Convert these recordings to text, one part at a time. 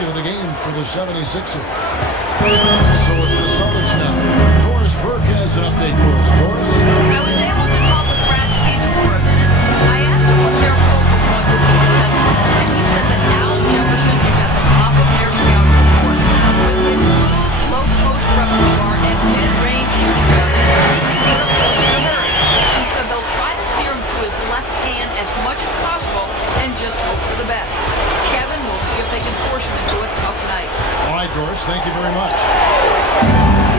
basket of the game for the 76ers. So it's the Celtics now. Doris Burke has an update for us. Doris? I was able to talk with Brad Stevens for a minute. I asked him what their focal point would be offensively, and he said that Al Jefferson is at the top of their scouting report. With his smooth, low-post repertoire and mid-range shooting guard, he can put up points in a hurry. He said they'll try to steer him to his left hand as much as possible and just hope for the best. Kevin, we'll see if they can force him into a tough night. All right, Doris, thank you very much.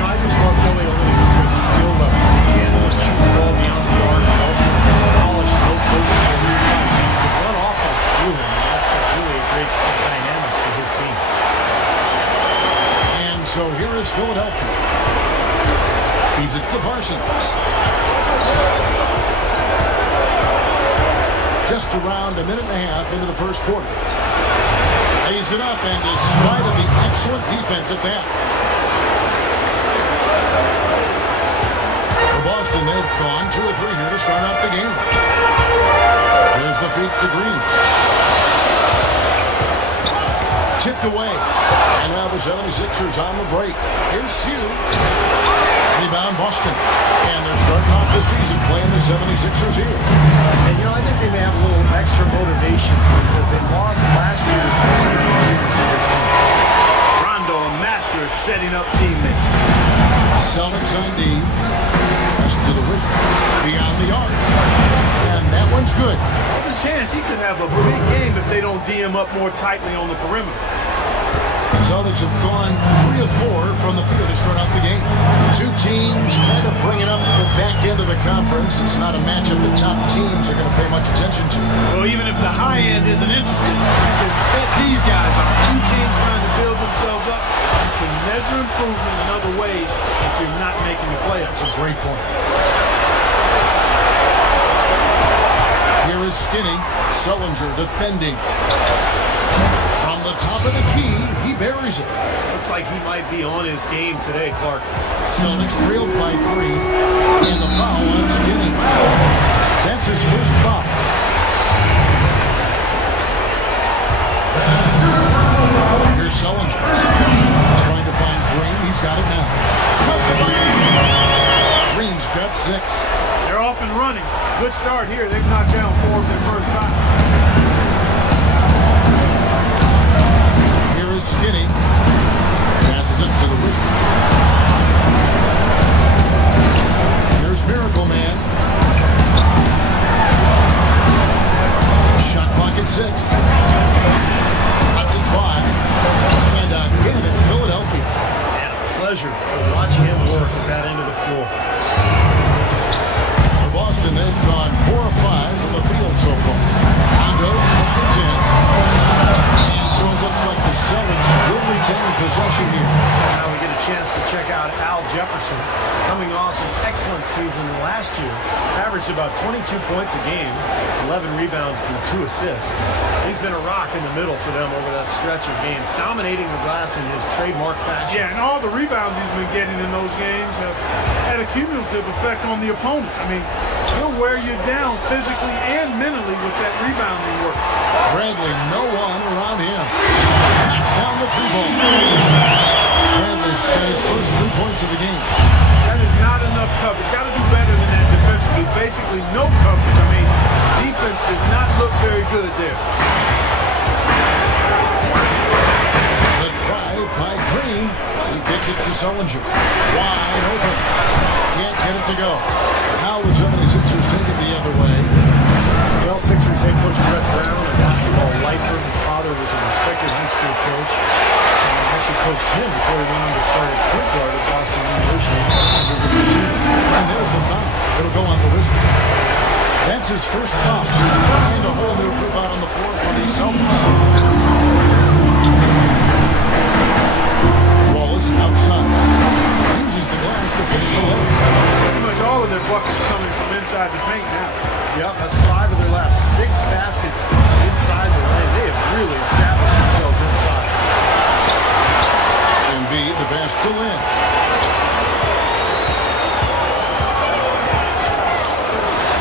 I just love Kelly Olynyk's good skill level. He handles shoot the ball beyond the arc, and also polished low post on the inside. So you can run offense through him, and that's really a great dynamic for his team. And so here is Philadelphia. Feeds it to Parsons. Just around a minute and a half into the first quarter. Lays it up, and despite of the excellent defense at that. For Boston, they've gone 2 or 3 here to start out the game. There's the feed to Green. Tipped away. And now the 76ers on the break. Here's Hugh. Rebound Boston. And they're starting off the season playing the 76ers here. And I think they may have a little extra motivation because they lost last year's season series to this team. Rondo, a master at setting up teammates. Celtics on D. Pass to the Wizards. Beyond the arc. And that one's good. There's a chance he could have a big game if they don't D him up more tightly on the perimeter. The Celtics have gone 3 of 4 from the field to start out the game. 2 teams kind of bringing up the back end of the conference. It's not a matchup the top teams are going to pay much attention to. Well, even if the high end isn't interested, you can bet these guys are 2 teams trying to build themselves up. You can measure improvement in other ways if you're not making the playoffs. That's a great point. Here is Skinny. Sullinger defending. From the top of the key, he buries it. Looks like he might be on his game today, Clark. Celtics trailed by 3. And the foul on Skinny. That's his first foul. Here's Sullinger. Trying to find Green. He's got it now. Green's got 6. They're off and running. Good start here. They've knocked down 4 of their first 5. Here is Skinny. Passes it to the Wizard. Here's Miracle Man. Shot clock at 6. That's at 5. And again, it's Philadelphia. And a pleasure to watch him work at that end of the floor. For Boston, they've gone 4 of 5 from the field so far. Rondo slides in. And so it looks like the Celtics will retain possession here. Now we get a chance to check out Al Jefferson, coming off an excellent season last year. Averaged about 22 points a game, 11 rebounds and 2 assists. He's been a rock in the middle for them over that stretch of games, dominating the glass in his trademark fashion. Yeah, and all the rebounds he's been getting in those games have had a cumulative effect on the opponent. I mean, he'll wear you down physically and mentally with that rebounding work. Bradley, no one around him. Knocks down the 3-ball. Bradley's got his first 3 points of the game. That is not enough coverage. Got to do better than that defensively. Basically no coverage. I mean, defense did not look very good there. The drive by Green. He kicks it to Sullinger. Wide open. Can't get it to go. How the 76ers take it the other way. Well, Sixers head coach Brett Brown, a basketball lifer. His father was a respected high school coach. Actually coached him before he went on to start at point guard at Boston University. And there's the foul. It'll go on the Wizard. That's his first foul. And a whole new group out on the floor for the Celtics. Wallace outside. Uses the glass to finish the layup. Pretty much all of their buckets coming from inside the paint now. Yep, that's 5 of their last 6 baskets inside the lane. They have really established themselves inside. Embiid, the pass to Lynn.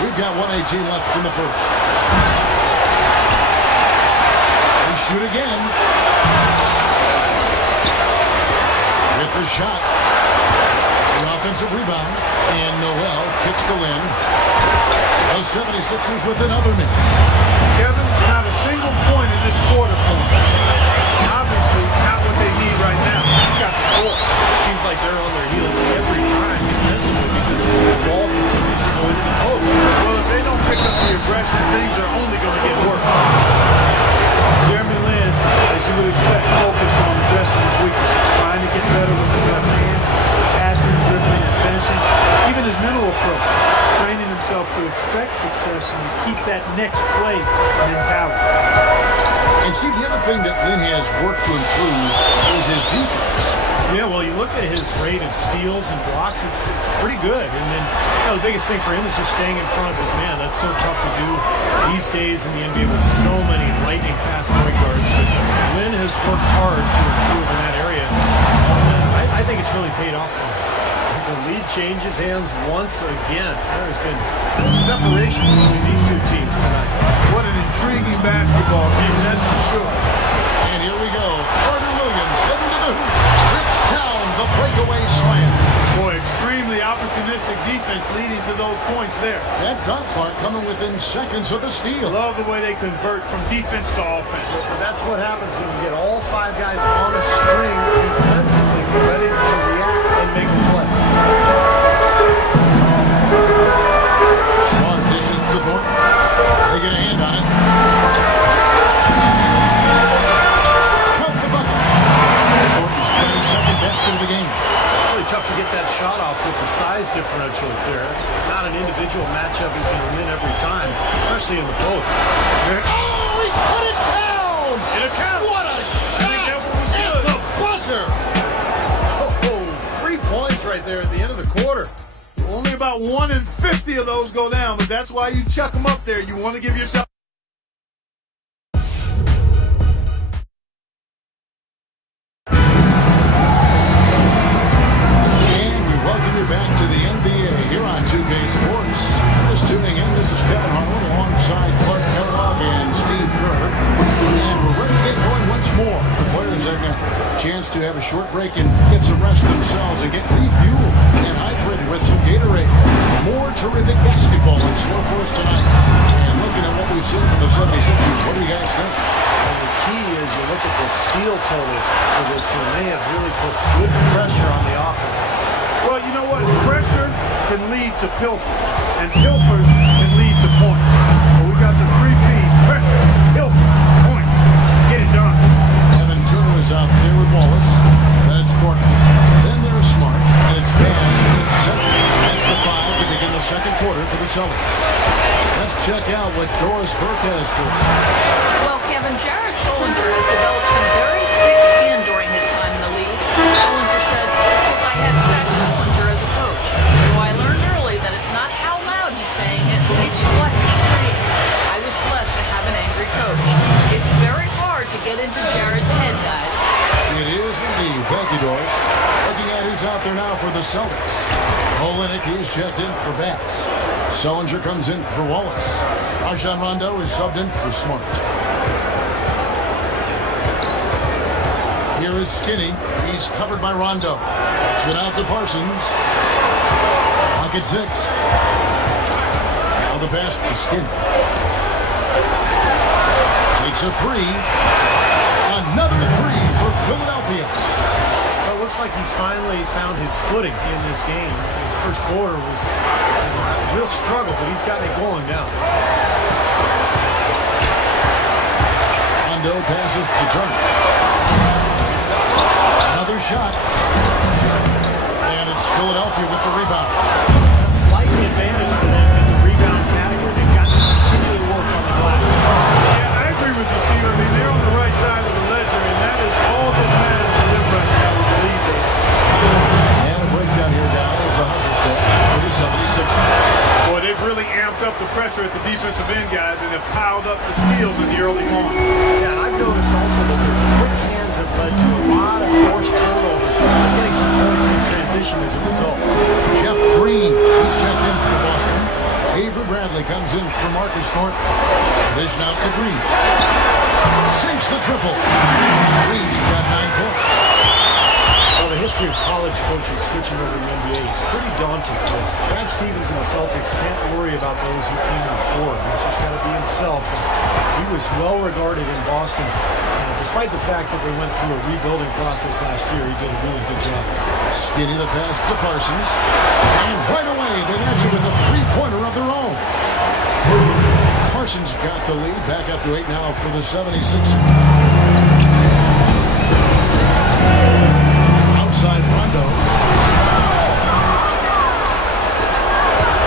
We've got 1:18 left in the first. They shoot again. shot. The offensive rebound. And Noel kicks to Lynn. The 76ers with another miss. Kevin, not a single point in this quarter for him. Obviously, not what they need right now. He's got the score. It seems like they're on their heels every time defensively because the ball continues to go into the post. Well, if they don't pick up the aggression, things are only going to get worse. Jeremy Lin, as you would expect, focused on addressing his weaknesses, trying to get better with his left hand, passing, dribbling, and finishing. Even his mental approach, training himself to expect success and to keep that next play mentality. And see, the other thing that Lynn has worked to improve is his defense. Yeah, well, you look at his rate of steals and blocks, it's pretty good. And then the biggest thing for him is just staying in front of his man. That's so tough to do these days in the NBA with so many lightning-fast point guards. But Lynn has worked hard to improve in that area. And I think it's really paid off for him. The lead changes hands once again. There's been no separation between these two teams tonight. What an intriguing basketball game, that's for sure. And here we go. Carter Williams heading to the hoops. Rips down the breakaway slam. Boy, extremely opportunistic defense leading to those points there. That dunk, Clark, coming within seconds of the steal. Love the way they convert from defense to offense. But that's what happens when you get all five guys on a string defensively, ready to react and make a play. Smart dishes to Thornton. They get a hand on it. Count the bucket. Thornton's got his second basket of the game. Really tough to get that shot off with the size differential there. It's not an individual matchup he's going to win every time, especially in the post. Oh, he put it down! In a count. What a shot! At the buzzer! Oh, 3 points right there at the end of the quarter. Only about 1 in 50 of those go down, but that's why you chuck them up there. You want to give yourself. And we welcome you back to the NBA here on 2K Sports. Just tuning in, this is Kevin Harlan alongside Clark Kellogg and Steve Kerr. And we're ready to get going once more. The players have a chance to have a short break and get some rest themselves and get refueled and hydrated with some Gatorade. More terrific basketball in store for us tonight. And looking at what we've seen from the 76ers, what do you guys think? And the key is you look at the steal totals for this team. They have really put good pressure on the offense. Well, you know what? Pressure can lead to pilfers, and pilfers can lead to points. So we got the 3 P's: pressure, pilfers, points. Get it done. Evan Turner is out there with Wallace. That's Thornton. Then there's Smart. And it's pass. That's the 5 to begin the second quarter for the Celtics. Let's check out what Doris Burke has for us. Well, Kevin, Jared Solinger has developed some very thick skin during his time in the league. Solinger said, because I had Zach Solinger as a coach. So I learned early that it's not how loud he's saying it, it's what he's saying. I was blessed to have an angry coach. It's very hard to get into Jared's head, guys. It is indeed. Thank you, Doris. Looking at who's out there now for the Celtics. Olenek, he's checked in for Bass. Solinger comes in for Wallace. Rajon Rondo is subbed in for Smart. Here is Skinny. He's covered by Rondo. Kicks it out to Parsons. Pocket 6. Now the pass to Skinny. Takes a 3. Another 3 for Philadelphia. Well, it looks like he's finally found his footing in this game. His first quarter was a real struggle, but he's gotten it going now. Rondo passes to Turner. Another shot. And it's Philadelphia with the rebound. A slight advantage for them in the rebound category. They've got to continue to work on the glass. Yeah, I agree with you, Steve. I mean, they're on the right side of the ledger, and that is all that matters to them right now, we believe they. And a breakdown here, guys. The hustle step for the 76ers. Boy, they've really amped up the pressure at the defensive end, guys, and have piled up the steals in the early going. Yeah, and I've noticed also that their quick hands have led to a lot of forced turnovers. They're getting some points in transition as a result. Jeff Green, he's checked in for Boston. Avery Bradley comes in for Marcus Thornton. Dish out to Green. Sinks the triple. Green's got 9 points. Well, the history of college college coaches switching over to the NBA is pretty daunting. But Brad Stevens and the Celtics can't worry about those who came before him. He's just got to be himself. And he was well regarded in Boston. Despite the fact that they went through a rebuilding process last year, he did a really good job. Skinny the pass to Parsons. And right away, they answer with a three-pointer of their own. Parsons got the lead. Back up to 8 now for the 76ers. Outside Rondo.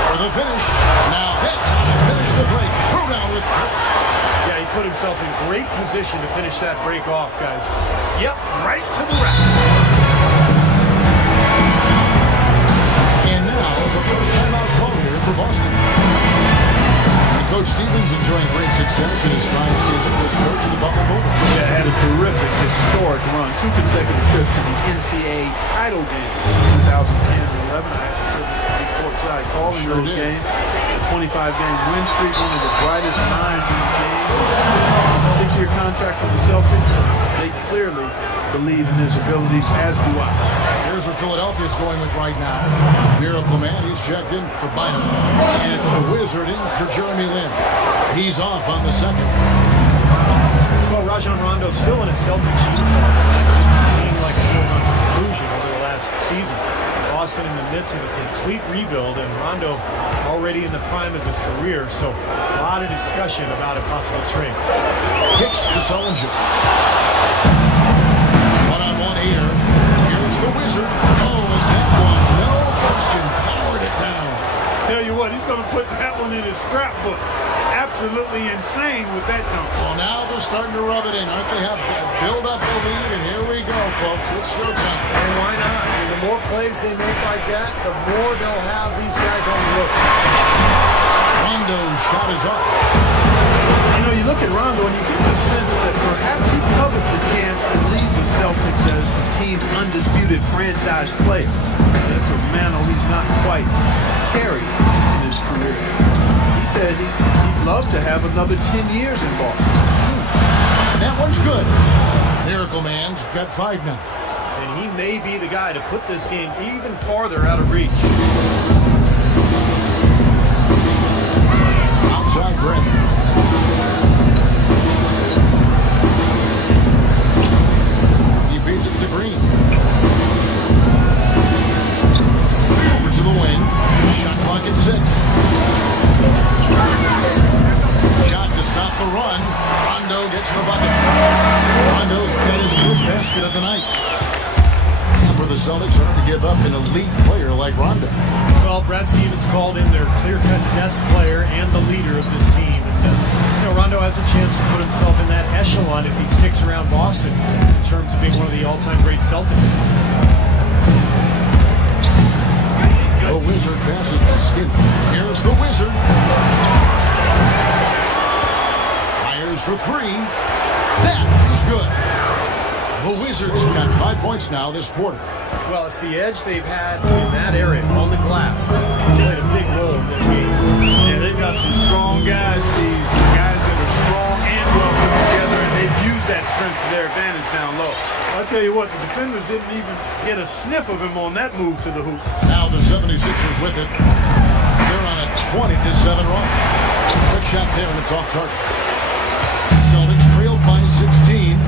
For the finish. Now hits to finish the break. Throw down with force. Yeah, he put himself in great position to finish that break off, guys. Yep, right to the rack. And now the first timeout call here for Boston. Coach Stevens enjoying great success in his 5 seasons as coach of the Butler Bulldogs. Yeah, had a terrific, historic run. 2 consecutive trips to the NCAA title game in 2010 and 11. I had the privilege to be courtside calling those games. A 25-game win streak, one of the brightest minds in the game. A 6-year contract with the Celtics. They clearly believe in his abilities, as do I. Here's where Philadelphia's going with right now. Miracle Man, he's checked in for Bynum. And it's a wizarding for Jeremy Lin. He's off on the second. Well, Rajon Rondo still in a Celtics uniform. It seemed like a foregone conclusion over the last season. Boston in the midst of a complete rebuild, and Rondo already in the prime of his career, so a lot of discussion about a possible trade. Pitch to Sullinger. One-on-one here. Here's the wizard. Oh, and that one, no question, powered it down. Tell you what, he's going to put that one in his scrapbook. Absolutely insane with that dunk. Well, now they're starting to rub it in, aren't they? Have build up the lead, and here we go, folks. It's showtime. And why not? I mean, the more plays they make like that, the more they'll have these guys on the road. Rondo's shot is off. You know, you look at Rondo and you get the sense that perhaps he covets a chance to lead the Celtics as the team's undisputed franchise player. That's a mantle he's not quite carried in his career. He said he'd love to have another 10 years in Boston. And that one's good. Miracle Man's got 5 now. And he may be the guy to put this game even farther out of reach. Outside Green. He feeds it to Green. Over to the wing. Shot clock at 6. Shot to stop the run. Rondo gets the bucket. Rondo's got his first basket of the night. For the Celtics, hard to give up an elite player like Rondo. Well, Brad Stevens called him their clear-cut best player and the leader of this team. And, Rondo has a chance to put himself in that echelon if he sticks around Boston in terms of being one of the all-time great Celtics. The Wizard passes to Skinner. Here's the Wizard. Fires for 3. That's good. The Wizards got 5 points now this quarter. Well, it's the edge they've had in that area on the glass that's played a big role in this game. Yeah, they've got some strong guys, Steve. Guys that are strong and well put together, and they've used that strength to their advantage down low. I'll tell you what, the defenders didn't even get a sniff of him on that move to the hoop. Now the 76ers with it. They're on a 20-7 run. Quick shot there, and it's off target. Celtics trailed by 16.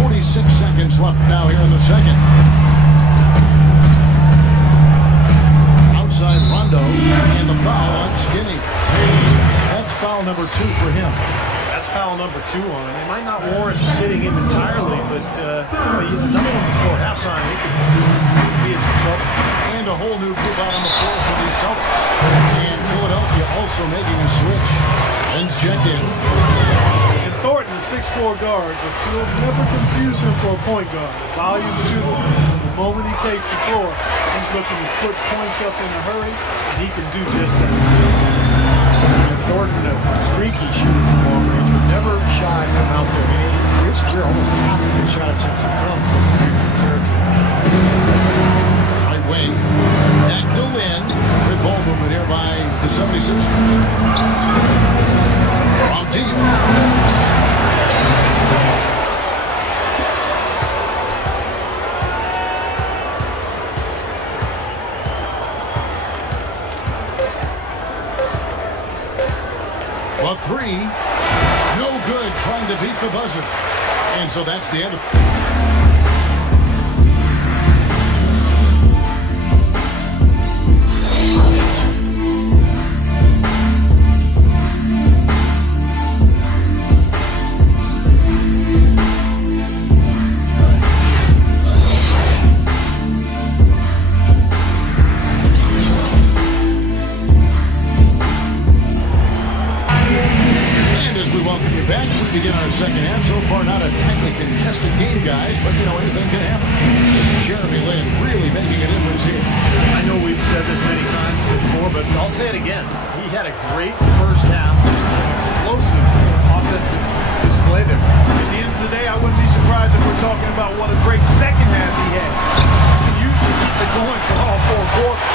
46 seconds left now here in the second. Outside Rondo, and the foul on Skinny. That's foul number 2 for him. That's foul number 2 on him. It might not warrant sitting him entirely, but another one before halftime, he could be in some trouble. And a whole new group out on the floor for the Celtics. And Philadelphia also making a switch. Ben's checked in. And Thornton, a 6'4 guard, but you'll never confuse him for a point guard. Volume shooter. The moment he takes the floor, he's looking to put points up in a hurry, and he can do just that. And Thornton, a streaky shooter from long range, but never shy from out there. I mean, for his career, almost half of his shot attempts have come from three-point territory. Right wing. Back to Lynn. Good ball movement here by the 76ers. From deep. And so that's the end of back. We begin our second half. So far, not a tightly contested game, guys, but you know, anything can happen. Jeremy Lin really making a difference here. I know we've said this many times before, but I'll say it again. He had a great first half, just an explosive offensive display there. At the end of the day, I wouldn't be surprised if we're talking about what a great second half he had. He can usually keep it going for all 4 quarters.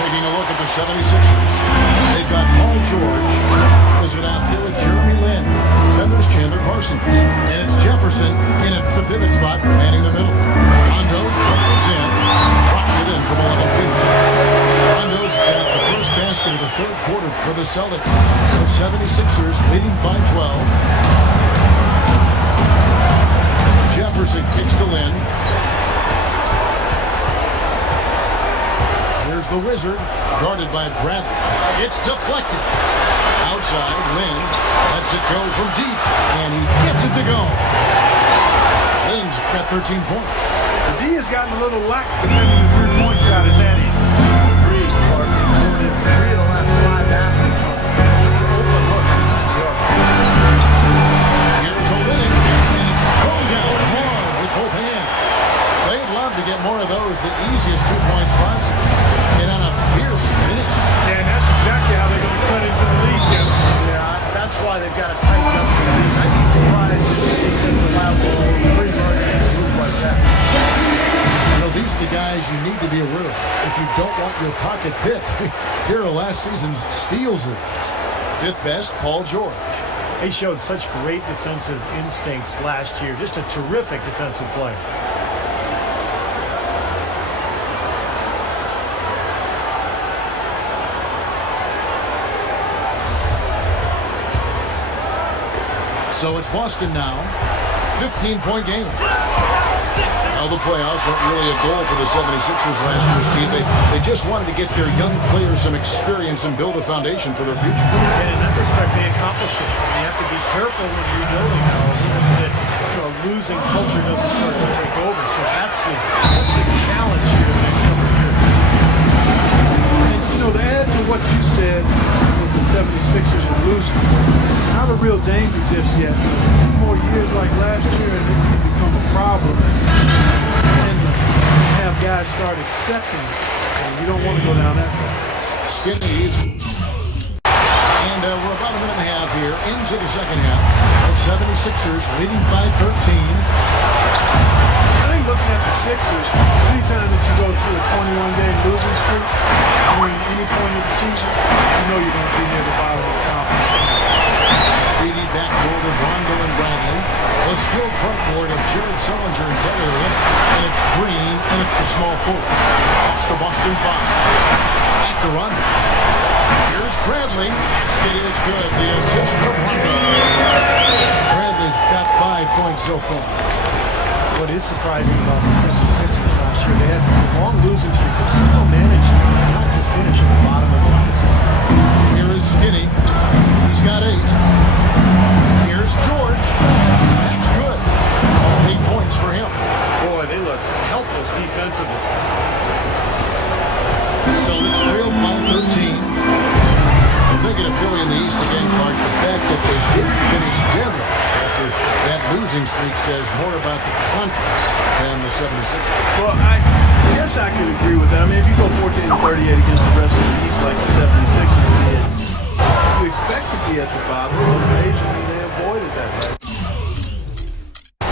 Taking a look at the 76ers. They've got Paul George. Wizard out there with Jeremy Lin. Then there's Chandler Parsons. And it's Jefferson in at the pivot spot, manning the middle. Rondo drives in. Drops it in from 11 feet. Rondo's got the first basket of the third quarter for the Celtics. The 76ers leading by 12. Jefferson kicks to Lin. Here's the Wizard, guarded by Bradley. It's deflected. Outside, Lin lets it go from deep, and he gets it to go. Lin's got 13 points. The D has gotten a little lax defending the three-point shot at that end. Agreed, Clark. He scored 3 of the last 5 baskets on open look behind the arc. Here's a Lin, and it's thrown down hard with both hands. They'd love to get more of those, the easiest 2-point spots, and on a fierce finish. Yeah, and that's exactly how they're going to cut into the lead, Kevin. Yeah, that's why they've got to tighten up. I'd be surprised if the defense allowed them to go 3 runs and move like that. You know, these are the guys you need to be aware of if you don't want your pocket picked. Here are last season's steals leaders. 5th best, Paul George. He showed such great defensive instincts last year. Just a terrific defensive player. So it's Boston now. 15-point game. Now the playoffs weren't really a goal for the 76ers last year, Steve. They just wanted to get their young players some experience and build a foundation for their future. And in that respect, they accomplished it. You have to be careful when you're building that losing culture doesn't start to take over. So that's the challenge here the next couple of years. And, to add to what you said with the 76ers and losing, not a real danger just yet. A few more years like last year and it can become a problem. And have guys start accepting it. And you don't want to go down that road. Skinnies. And we're about a minute and a half here into the second half. The 76ers leading by 13. I think looking at the Sixers, anytime that you go through a 21-game losing streak during any point of the season, you know you're going to be near the bottom of the conference. Speedy backcourt of Rondo and Bradley. The skilled front court of Jared Sullinger and Kelly Olynyk. And it's Green and it's the small forward. That's the Boston 5. Back to Rondo. Here's Bradley. It is good. The assist from Rondo. Bradley's got 5 points so far. What is surprising about the 76ers last year, they had a long losing streak and somehow managed not to finish at the bottom of the list. Here is Skinny. He's got 8. Here's George. That's good. 8 points for him. Boy, they look helpless defensively. So it's trailed by 13. I'm thinking of Philly in the East again, Clark. The fact that they didn't finish deadly after that losing streak says more about the conference than the 76ers. Well, I guess I could agree with that. I mean, if you go 14-38 against the rest of the East like the 76ers did, you expect to be at the bottom, but occasionally they avoided that. Right?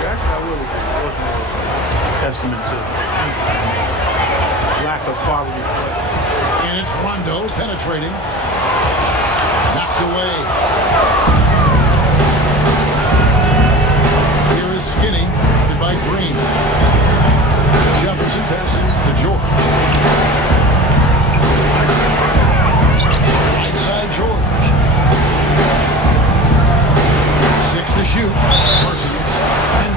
Jack, I really was more a testament to lack of quality play. And it's Rondo penetrating. Knocked away. Here is Skinny, guarded by Green. Jefferson passing to George. Right side George. 6 to shoot. Parsons. And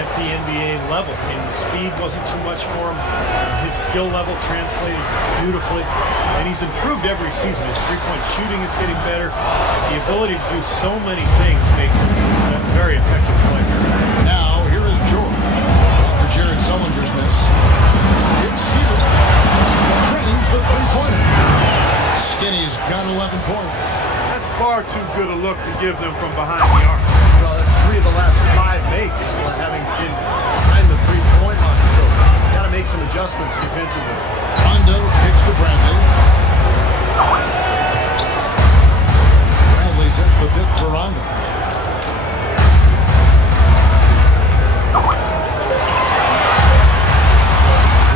at the NBA level. And the speed wasn't too much for him. His skill level translated beautifully. And he's improved every season. His three-point shooting is getting better. The ability to do so many things makes him a very effective player. Now, here is George. After Jared Sullinger's miss, it's Hugh. Drains the three-pointer. Skinny's got 11 points. That's far too good a look to give them from behind the arc. Well, that's 3 of the last 5 makes, having been behind the three-point line. So, got to make some adjustments defensively. Rondo kicks to Bradley. Bradley sets the bit for Rondo.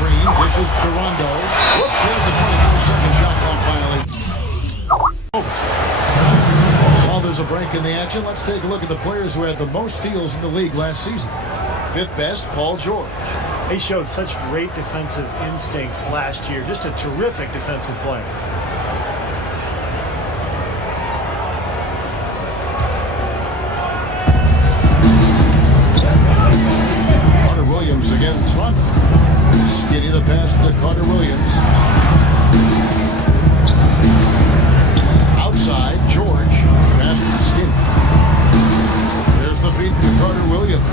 Green dishes to Rondo. Whoops, there's the 24-second shot clock violation. While there's a break in the action, let's take a look at the players who had the most steals in the league last season. 5th best, Paul George. He showed such great defensive instincts last year. Just a terrific defensive player. Carter Williams against Rondo. Skinny the pass to Carter Williams. Outside, George passes to Skinny. There's the feed to Carter Williams.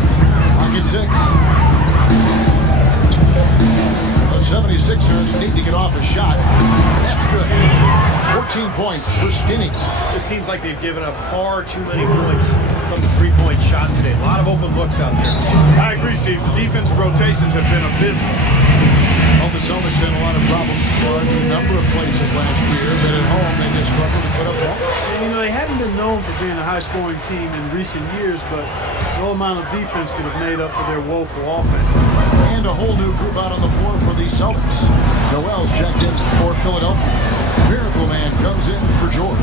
Pocket 6. The 76ers need to get off a shot. That's good. 14 points for Skinny. It seems like they've given up far too many points from the three-point shot today. A lot of open looks out there. I agree, Steve. The defensive rotations have been abysmal. Well, the Celtics had a lot of problems scoring in a number of places last year, but at home they just struggled to put up points. And, they hadn't been known for being a high-scoring team in recent years, but no amount of defense could have made up for their woeful offense. And a whole new group out on the floor for the Celtics. Noel's checked in for Philadelphia. Miracle Man comes in for George.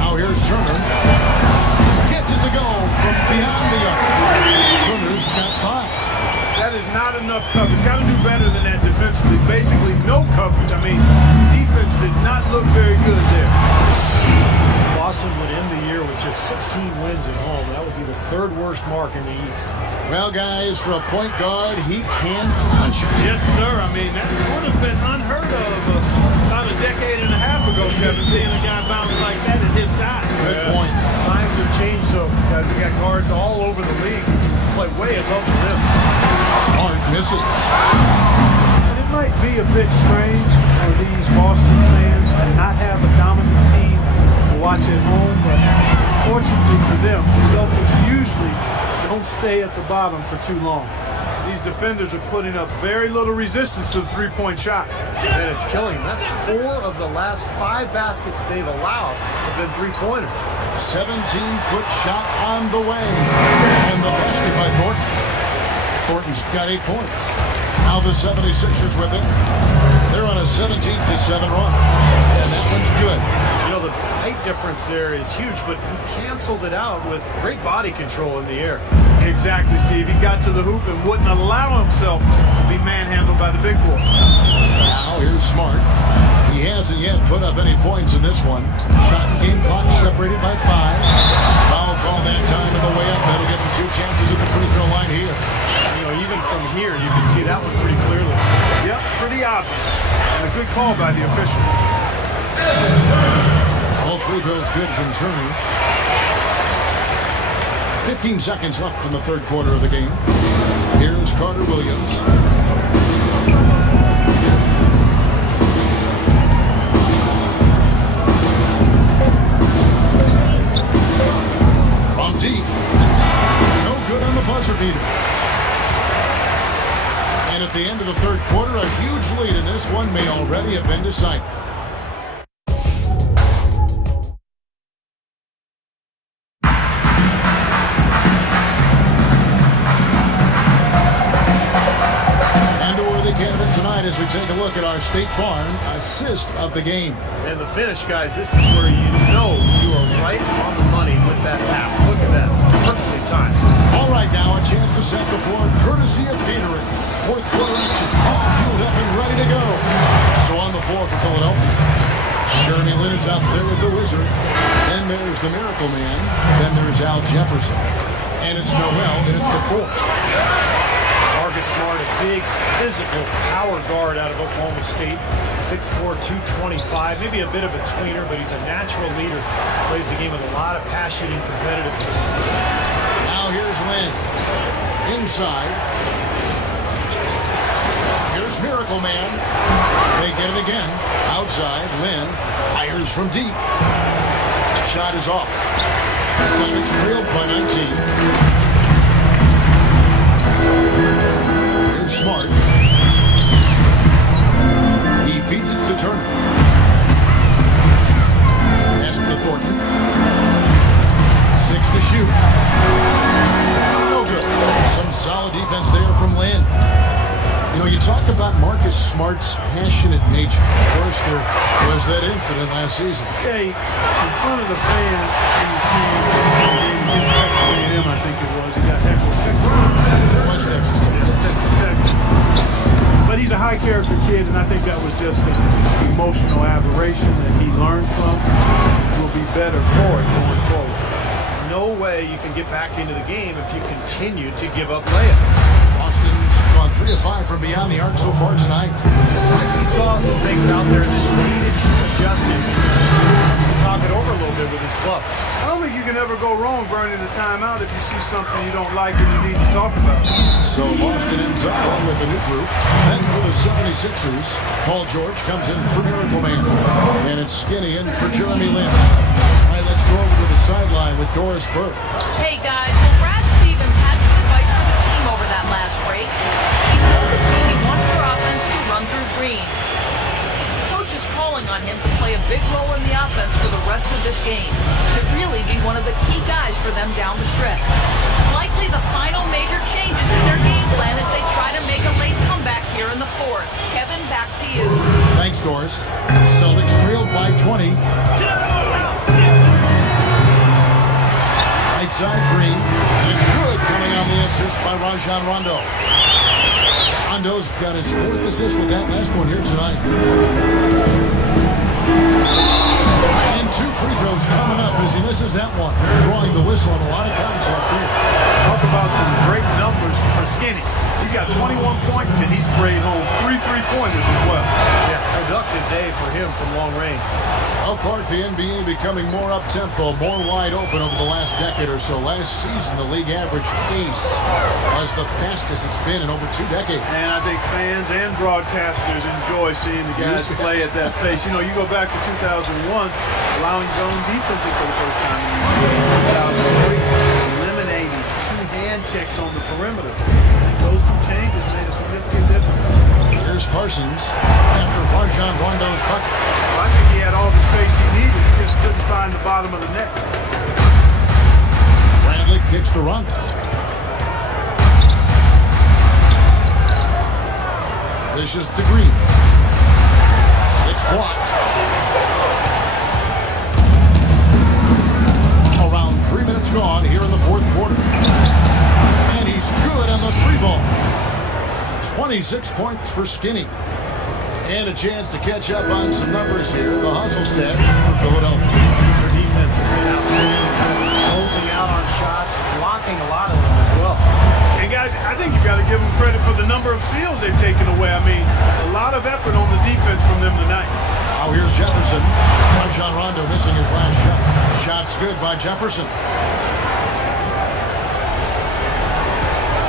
Now here's Turner. Gets it to go from beyond the arc. Turner's got 5. That is not enough coverage. Got to do better than that defensively. Basically, no coverage. I mean, defense did not look very good there. Boston would end the year with just 16 wins at home. That would be the 3rd worst mark in the East. Well, guys, for a point guard, he can punch it. Yes, sir. I mean, that would have been unheard of about a decade and a half ago, Kevin, seeing a guy bounce like that at his size. Good point. Times have changed, so guys, we got guards all over the league who can play way above the rim. Smart misses. And it might be a bit strange for these Boston fans to not have a dominant team to watch at home, but fortunately for them, the Celtics usually don't stay at the bottom for too long. These defenders are putting up very little resistance to the three-point shot. And it's killing them. That's 4 of the last 5 baskets they've allowed have been three-pointers. 17-foot shot on the way. And the basket by Thornton. Thornton's got 8 points. Now the 76ers with it. They're on a 17-7 run. And that one's good. You know, the height difference there is huge, but he canceled it out with great body control in the air. Exactly, Steve. He got to the hoop and wouldn't allow himself to be manhandled by the big boy. Now here's Smart. He hasn't yet put up any points in this one. Shot and game clock separated by 5. Foul call that time on the way up. That'll give him 2 chances at the free throw line here. You know, even from here, you can see that one pretty clearly. Yep, pretty obvious. And a good call by the official. All free throws good from Turner. 15 seconds left in the 3rd quarter of the game. Here's Carter Williams. From deep. No good on the buzzer beater. And at the end of the 3rd quarter, a huge lead in this one may already have been decided. As we take a look at our State Farm assist of the game. And the finish, guys, this is where you know you are right on the money with that pass. Look at that. Perfectly timed. All right, now a chance to set the floor courtesy of Catering. 4th quarter action. All fueled up and ready to go. So on the floor for Philadelphia. Jeremy Lin's out there with the Wizard. Then there's the Miracle Man. Then there's Al Jefferson. And it's Noel, and it's the fourth. Marcus Smart, a big physical power guard out of Oklahoma State. 6'4", 225, maybe a bit of a tweener, but he's a natural leader. Plays the game with a lot of passion and competitiveness. Now here's Lynn. Inside. Here's Miracle Man. They get it again. Outside, Lynn fires from deep. The shot is off. Celtics trailed by 19. Here's Smart. He feeds it to Turner. Pass to Thornton. 6 to shoot. No good. Some solid defense there from Lynn. You know, you talk about Marcus Smart's passionate nature. Of course, there was that incident last season. Okay, in front of the fans in the game against Texas A&M, I think it was. He got heckled. West Texas Tech. But he's a high-character kid, and I think that was just an emotional aberration that he learned from. Will be better for it going forward. No way you can get back into the game if you continue to give up layups. Boston's gone 3 of 5 from beyond the arc so far tonight. He saw some things out there that needed adjusting. To talk it over a little bit with his club. I don't think you can ever go wrong burning a timeout if you see something you don't like and you need to talk about. So Boston ends up on with a new group. Then for the 76ers, Paul George comes in for Miracle Man. And it's Skinny in for Jeremy Lin. All right, let's go over to the sideline with Doris Burke. Hey guys, well Brad Stevens had some advice for the team over that last break. He told the team he wanted their offense to run through Green. Coach is calling on him to play a big role in the offense for the rest of this game, to really be one of the key guys for them down the stretch. Likely the final major changes to their game plan as they try to make a late comeback here in the fourth. Kevin, back to you. Thanks, Doris. Celtics trailed by 20. Right side, Green. It's good, coming on the assist by Rajon Rondo. Rondo's got his 4th assist with that last one here tonight. And 2 free throws coming up as he misses that one. Drawing the whistle on a lot of contact here. Talk about some great numbers for Skinny. He's got 21 points and he's sprayed home 3 3-pointers as well. Yeah, productive day for him from long range. Well, Clark, the NBA becoming more up-tempo, more wide open over the last decade or so. Last season, the league average pace was the fastest it's been in over 2 decades. And I think fans and broadcasters enjoy seeing the guys play at that pace. You know, you go back to 2001, allowing zone defenses for the first time in the NBA. 2003, eliminating 2 hand checks on the perimeter. And those 2 changes made a significant difference. Here's Parsons after Rajon Rondo's bucket. Well, I think he had all the space he needed. He just couldn't find the bottom of the net. Bradley kicks to Rondo. Dishes to Green. It's blocked. Around 3 minutes gone here in the 4th quarter. And he's good on the 3-ball. 26 points for Skinny. And a chance to catch up on some numbers here. The hustle stats for Philadelphia. Their defense has been outstanding. Closing out on shots, blocking a lot of them as well. And guys, I think you've got to give them credit for the number of steals they've taken away. I mean, a lot of effort on the defense from them tonight. Now here's Jefferson. Rajon Rondo missing his last shot. Shot's good by Jefferson.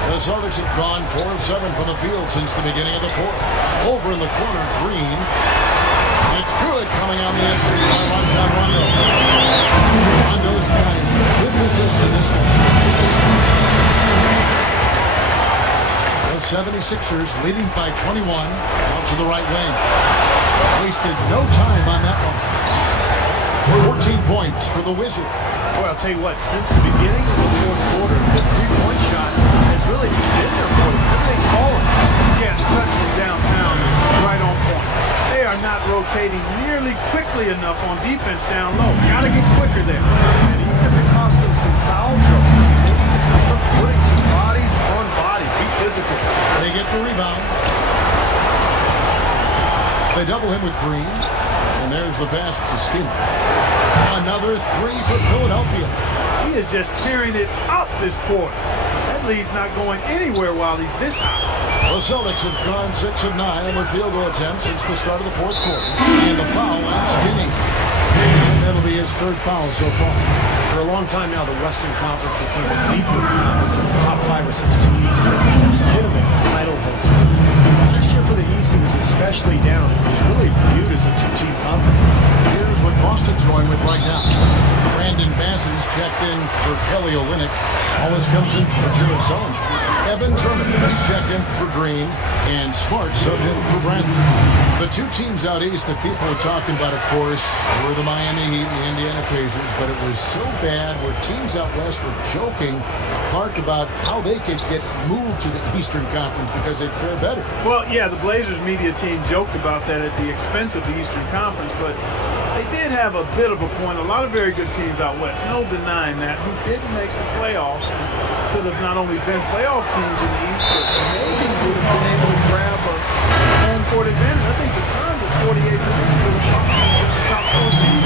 The Celtics have gone 4 of 7 from the field since the beginning of the 4th. Over in the corner, Green. It's good, coming on the assist by Rajon Rondo. Rondo's got his 5th assist in this one. The 76ers leading by 21 out to the right wing. Wasted no time on that one. 14 points for the Wizard. Boy, I'll tell you what, since the beginning of the 4th quarter, the 3-point shot has really just been there for them. Everything's falling. Yeah, the touch from downtown is right on point. They are not rotating nearly quickly enough on defense down low. Got to get quicker there. And even if it costs them some foul trouble, they need to start putting some bodies on body. Be physical. They get the rebound. They double him with Green. And there's the pass to Skinner. Another 3 for Philadelphia. He is just tearing it up this quarter. That lead's not going anywhere while he's this high. The Celtics have gone 6 of 9 on their field goal attempts since the start of the fourth quarter. And the foul on Skinny. That'll be his third foul so far. For a long time now, the Western Conference has been the deeper conference. It's the top 5 or 6 teams. Legitimate title holder. Last year for the East, it was especially down. It was really viewed as a two-team conference. Here's what Boston's going with right now. Brandon Bass is checked in for Kelly Olynyk. Always comes in for Jared Sullinger. Evan Turner, he's checked in for Green, and Smart subbed in for Bradley. The two teams out east that people were talking about, of course, were the Miami Heat and the Indiana Pacers, but it was so bad where teams out west were joking, Clark, about how they could get moved to the Eastern Conference because they'd fare better. Well, yeah, the Blazers media team joked about that at the expense of the Eastern Conference, but they did have a bit of a point. A lot of very good teams out west, no denying that, who didn't make the playoffs, could have not only been playoff teams in the East, but maybe would have been able to grab a home court advantage. I think the Suns at 48 for the top 4 seed.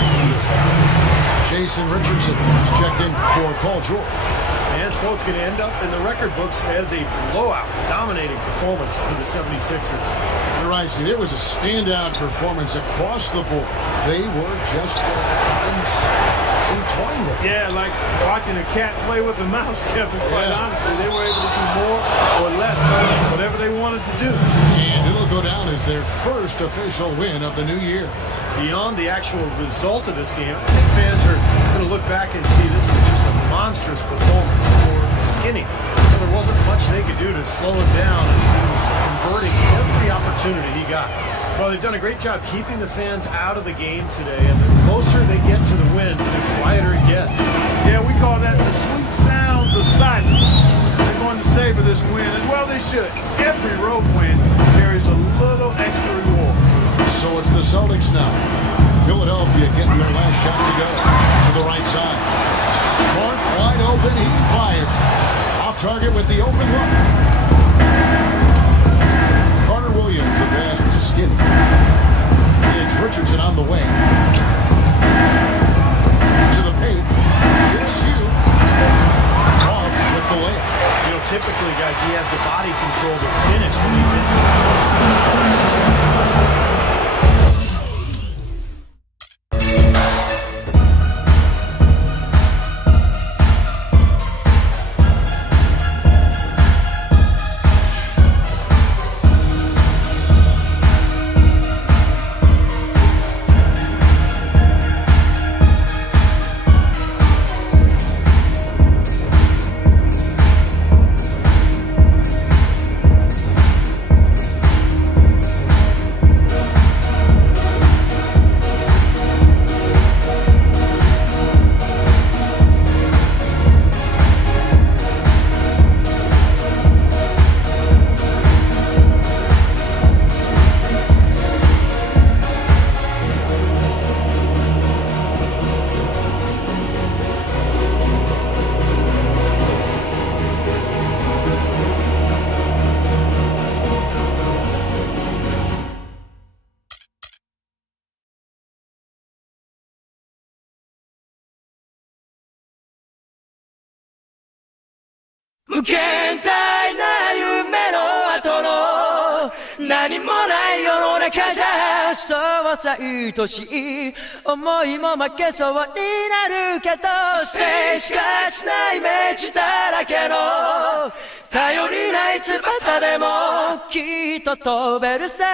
Jason Richardson is checked in for Paul George. And so it's going to end up in the record books as a blowout, dominating performance for the 76ers. You're right, Steve. It was a standout performance across the board. They were just at times toying with it. Yeah, like watching a cat play with a mouse, Kevin, quite honestly. They were able to do more or less, whatever they wanted to do. And it'll go down as their first official win of the new year. Beyond the actual result of this game, I think fans are going to look back and see this was just a monstrous performance for Skinny. So there wasn't much they could do to slow him down as he was converting every opportunity he got. Well, they've done a great job keeping the fans out of the game today, and the closer they get to the win, the quieter it gets. Yeah, we call that the sweet sounds of silence. They're going to savor this win, as well they should. Every road win carries a little extra reward. So it's the Celtics now. Philadelphia getting their last shot to go. To the right side. Smart, wide open, he fired. Off target with the open look. Carter Williams, the pass to Skinny. It's Richardson on the way. To the paint. It's you. Off with the layup. You know, typically, guys, he has the body control to finish when he's in.無限大な夢の後の何もない世の中じゃそうさ愛しい思いも負けそうになるけど静しかしないイメージだらけの頼りない翼でもきっと飛べるさ